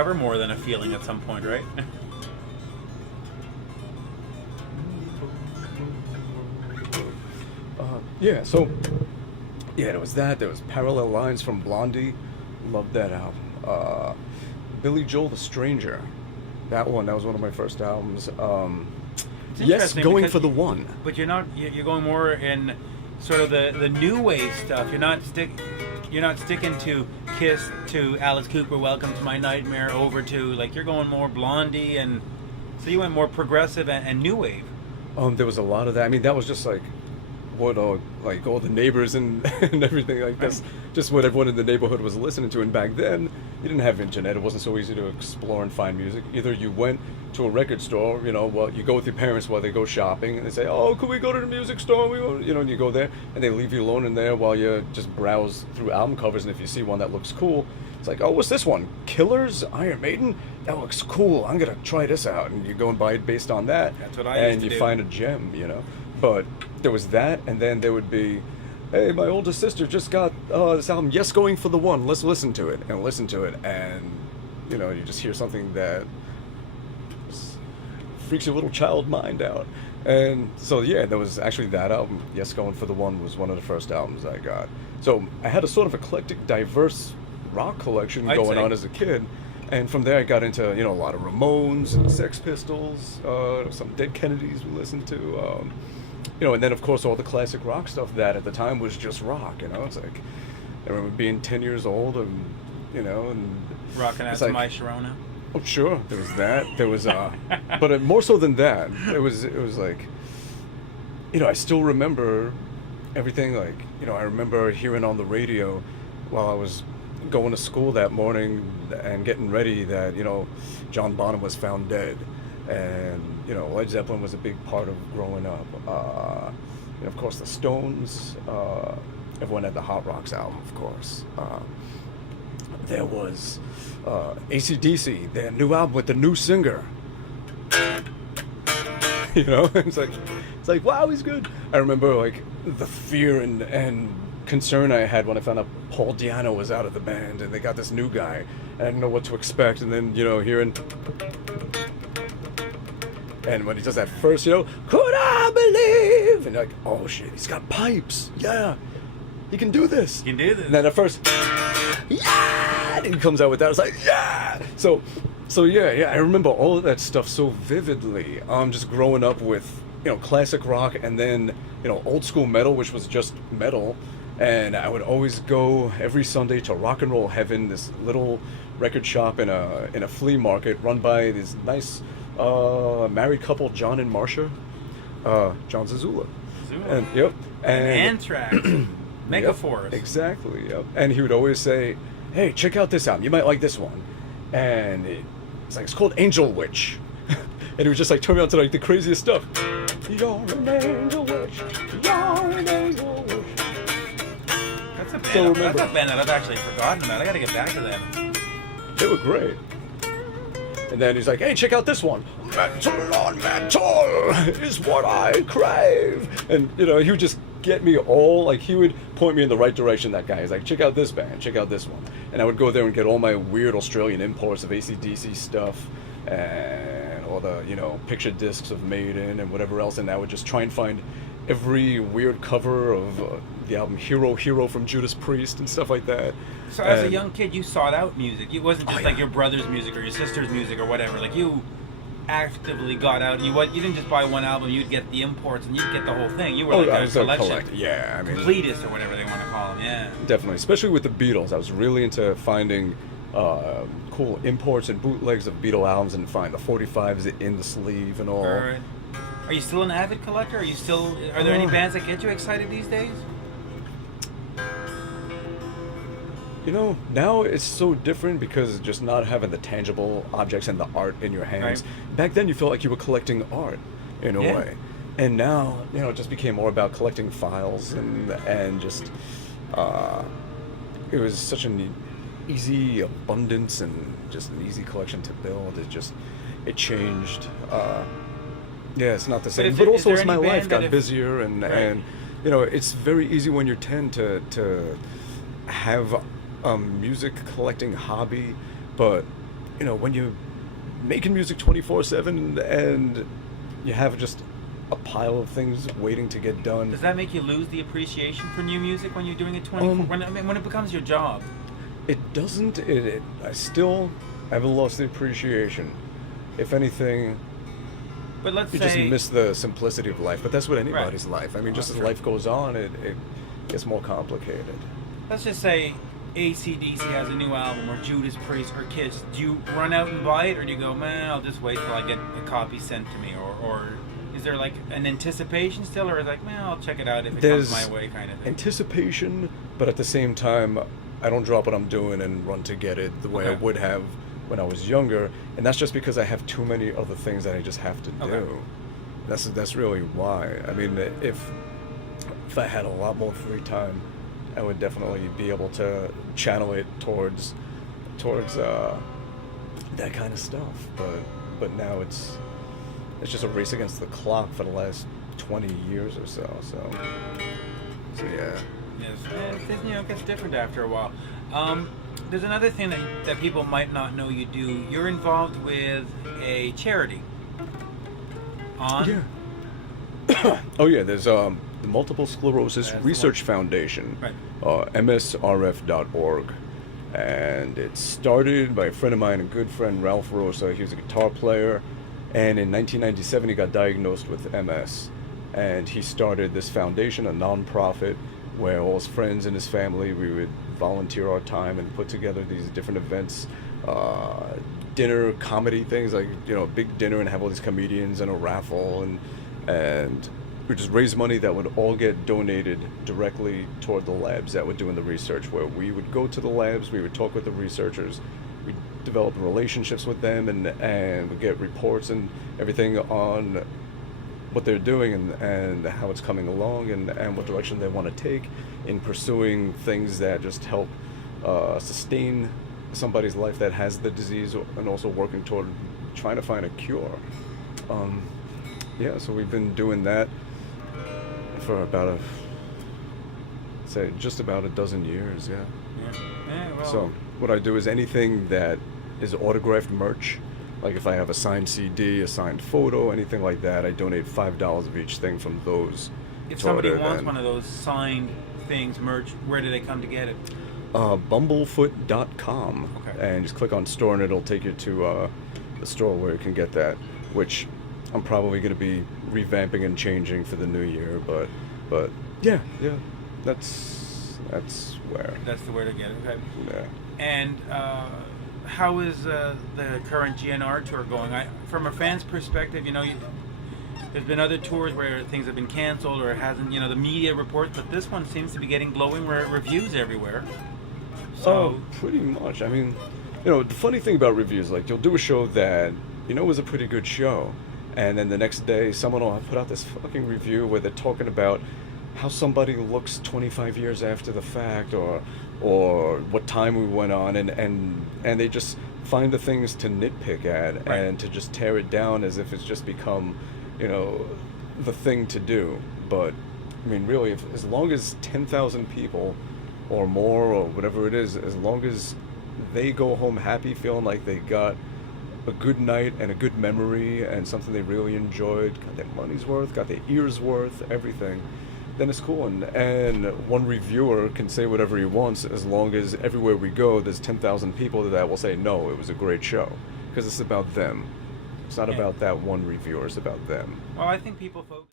cover more than a feeling at some point, right? Yeah, so yeah, there was that. There was Parallel Lines from Blondie. Loved that album. Billy Joel, The Stranger. That was one of my first albums. It's Yes, interesting Going because for the One. But you're going more in sort of the new wave stuff. You're not sticking to Kiss, to Alice Cooper, Welcome to My Nightmare, over to, like, you're going more Blondie, and so you went more progressive and new wave. There was a lot of that. I mean, that was just like what like all the neighbors and, and everything like that's just what everyone in the neighborhood was listening to. And back then you didn't have internet. It wasn't so easy to explore and find music. Either you went to a record store, well, you go with your parents while they go shopping, and they say, oh, could we go to the music store? And you go there, and they leave you alone in there while you just browse through album covers. And if you see one that looks cool, it's like, oh, what's this one? Killers, Iron Maiden? That looks cool. I'm going to try this out. And you go and buy it based on that. That's what I used to do. And you find a gem, But there was that, and then there would be, hey, my older sister just got this album, Yes, Going for the One. Let's listen to it. And listen to it. And, you just hear something that freaks your little child mind out. And so, yeah, there was actually that album, Yes, Going for the One, was one of the first albums I got. So I had a sort of eclectic, diverse rock collection going on as a kid. And from there I got into, a lot of Ramones and Sex Pistols, some Dead Kennedys we listened to, and then, of course, all the classic rock stuff that at the time was just rock, It's like, I remember being 10 years old and, and... Rocking out to My Sharona. Oh, sure. There was that. There was, but more so than that, it was like, I still remember everything. Like, I remember hearing on the radio while I was going to school that morning and getting ready that, John Bonham was found dead. And, Led Zeppelin was a big part of growing up. And of course, the Stones, everyone had the Hot Rocks album, of course. There was AC/DC, their new album with the new singer. It's like, wow, he's good. I remember, like, the fear and concern I had when I found out Paul Di'Anno was out of the band and they got this new guy. I didn't know what to expect, and then, hearing... And when he does that first, could I believe? And you're like, oh shit, he's got pipes. Yeah, he can do this. He can do this. And then at first, yeah, and he comes out with that. I was like, yeah. So yeah, I remember all of that stuff so vividly. Just growing up with, classic rock and then, old school metal, which was just metal. And I would always go every Sunday to Rock and Roll Heaven, this little record shop in a flea market run by these nice married couple, John and Marcia, John Zazula. And yep, and Anthrax, Megaforce. Yep, exactly. Yep. And he would always say, "Hey, check out this album. You might like this one." And it's called Angel Witch. And he would just like turn me on to like the craziest stuff. You're an angel witch. You're an angel witch. That's a band. That's a band that I've actually forgotten about. I got to get back to them. They were great. And then he's like, hey, check out this one. Metal on metal is what I crave. And, he would just get me all, like, he would point me in the right direction, that guy. He's like, check out this band, check out this one. And I would go there and get all my weird Australian imports of AC/DC stuff and all the, picture discs of Maiden and whatever else. And I would just try and find every weird cover of the album Hero from Judas Priest and stuff like that. So as a young kid, you sought out music. It wasn't just like your brother's music or your sister's music or whatever. Like, you actively got out. You didn't just buy one album. You'd get the imports and you'd get the whole thing. You were like a collection. Yeah, I mean, completist or whatever they want to call them. Yeah, definitely. Especially with the Beatles, I was really into finding cool imports and bootlegs of Beatle albums and find the 45s in the sleeve and all. Right. Are you still an avid collector? Are there any bands that get you excited these days? Now it's so different because just not having the tangible objects and the art in your hands. Right. Back then you felt like you were collecting art in a way. And now, it just became more about collecting files and just, it was such an easy abundance and just an easy collection to build. It changed. It's not the same. But also as my life got busier and it's very easy when you're 10 to have a music collecting hobby, but when you're making music 24/7 and you have just a pile of things waiting to get done. Does that make you lose the appreciation for new music when you're doing it 24? When it becomes your job? It doesn't. I still haven't lost the appreciation. If anything, But let's you say just miss the simplicity of life. But that's what anybody's Right. life. I mean, just as Sure. life goes on, it gets more complicated. let's just say AC/DC has a new album, or Judas Priest, or Kiss. Do you run out and buy it, or do you go, man, I'll just wait till I get a copy sent to me, or is there like an anticipation still, or is it like, man, I'll check it out if it comes my way, kind of thing? Anticipation, but at the same time, I don't drop what I'm doing and run to get it the way I Okay. would have when I was younger, and that's just because I have too many other things that I just have to Okay. do. That's really why. I mean, if I had a lot more free time, I would definitely be able to channel it towards that kind of stuff. But now it's just a race against the clock for the last 20 years or so. So yeah. Yes, it gets different after a while. There's another thing that people might not know you do. You're involved with a charity. Yeah. Oh yeah, there's the Multiple Sclerosis That's the Research Foundation, Right. msrf.org, and it started by a friend of mine, a good friend, Ralph Rosa. He was a guitar player, and in 1997 he got diagnosed with MS, and he started this foundation, a non-profit, where all his friends and his family, we would volunteer our time and put together these different events, dinner, comedy things, like, a big dinner and have all these comedians and a raffle, and we just raise money that would all get donated directly toward the labs that were doing the research, where we would go to the labs, we would talk with the researchers, we'd develop relationships with them, and we'd get reports and everything on what they're doing and how it's coming along and what direction they want to take in pursuing things that just help sustain somebody's life that has the disease, and also working toward trying to find a cure. So we've been doing that for just about a dozen years. Yeah, well, So what I do is anything that is autographed merch, like if I have a signed CD, a signed photo, anything like that, I donate $5 of each thing from those. if somebody wants one of those signed things, merch, where do they come to get it? Bumblefoot.com, Okay. and just click on store, and it'll take you to the store where you can get that, which I'm probably going to be revamping and changing for the new year, but yeah, that's where. That's the way to get it. Okay. Yeah. And how is the current GNR tour going? From a fan's perspective, there's been other tours where things have been canceled or it hasn't, the media reports, but this one seems to be getting glowing reviews everywhere. So pretty much. I mean, the funny thing about reviews, like, you'll do a show that was a pretty good show, and then the next day someone will put out this fucking review where they're talking about how somebody looks 25 years after the fact, or what time we went on, and they just find the things to nitpick at, Right. and to just tear it down as if it's just become, the thing to do. But I mean, really, as long as 10,000 people or more, or whatever it is, as long as they go home happy, feeling like they got a good night and a good memory and something they really enjoyed, got their money's worth, got their ears worth, everything, then it's cool. And one reviewer can say whatever he wants, as long as everywhere we go, there's 10,000 people that will say, no, it was a great show. Because it's about them. It's not about that one reviewer, it's about them. Well, I think people focus